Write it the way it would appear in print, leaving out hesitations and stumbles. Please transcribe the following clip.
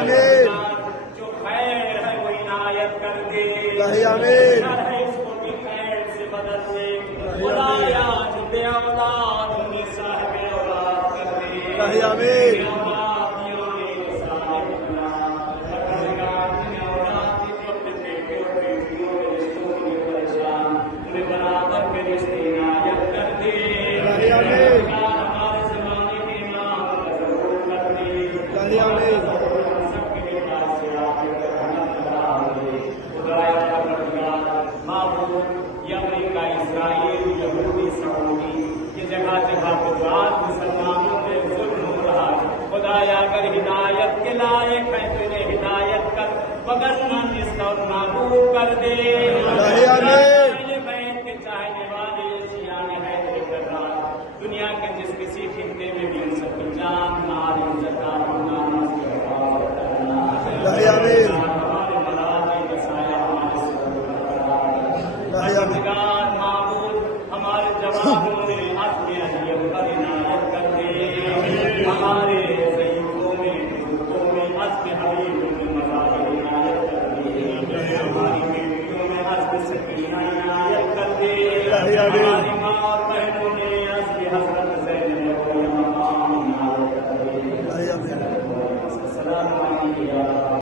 آمین جو خیر ہے وہ عنایت کر دے، الہی آمین شر ہے اس کو بھی خیر سے بدل دے، خدایا جو بے اولاد انہیں صاحب اولاد کر دے، الہی آمین بے اولاد یہ صاحب اولاد، پروردگار انہیں اولاد کی جو اپنے بیٹے اور بیٹیوں کے رشتوں میں پریشان، انہیں برابر کے رشتے عنایت کر دے، الہی آمین ہمارے زمانے کے امام کا ضرور کر دے، الہی آمین سب کے لیے سے آپ کے رحمت اللہ دے، خدایا پروردگار معبود یہ امریکہ اسرائیل یہودی سعودی یہ جگہ جگہ پہ بعض مسلمانوں پہ ظلم ہو رہا ہے، خدایا اگر ہدایت کے لائق ہے تو انہیں ہدایت کر، وگرنہ اس کا نابود کر دے، الہی آمین اہل بیت کے چاہنے والے شیعہ حیدر کرار دنیا کے جس کسی خطے میں بھی ان سب کی جان مال عزت ہونا الہی آمین ہمارے مراد بسایا ہمارے الہی آمین سرگار معبود ہمارے جوانوں میں اپنے اہلیت پر عنایت کر دے، ہمارے ضعیفوں میں بزرگوں میں حسب حبیب میں مظاہر عنایت کر دے، ہماری بیٹیوں میں حسب سکینہ عنایت کر دے، الہی آمین ہماری